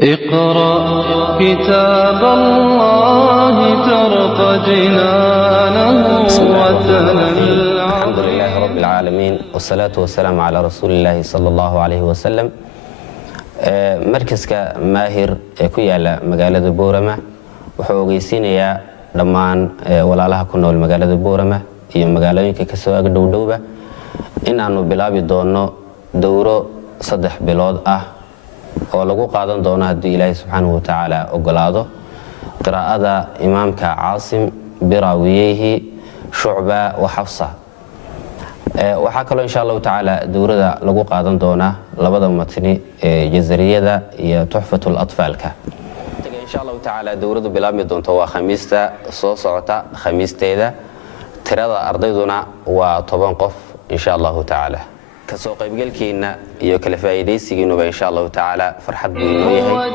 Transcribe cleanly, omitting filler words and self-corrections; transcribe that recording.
اقرأ كتاب الله ترق جنانه وتنل. الحمد لله رب العالمين والصلاة والسلام على رسول الله صلى الله عليه وسلم. مركزka maahir ee ku yaala magaalada Boorama wuxuu ogeysiinayaa dhammaan walaalaha ku nool magaalada Boorama iyo magaalooyinka ka soo ag dhowdhowba in aanu bilaabi doono dowro 3 bilood ah oo lagu qaadan doono haddii Ilaahay subhanahu wa ta'ala ogolaado qiraa'ada imaamka Caasim Birawiyehi Shu'ba wa Hafsa. waxaa kaloo insha Allah ta'ala dowrada lagu qaadan doona labada matni ee jazariyada iyo tuhfatul atfalka. insha Allah ta'ala dowradu bilaabmi doonto waa khamiista soo socota khamiisteeda tirada ardayduna waa 10 qof insha Allah ta'ala. kasoo qaybgalkiina iyo kala faa'iideysigiina insha Allah ta'ala farxad buu inoo yahay.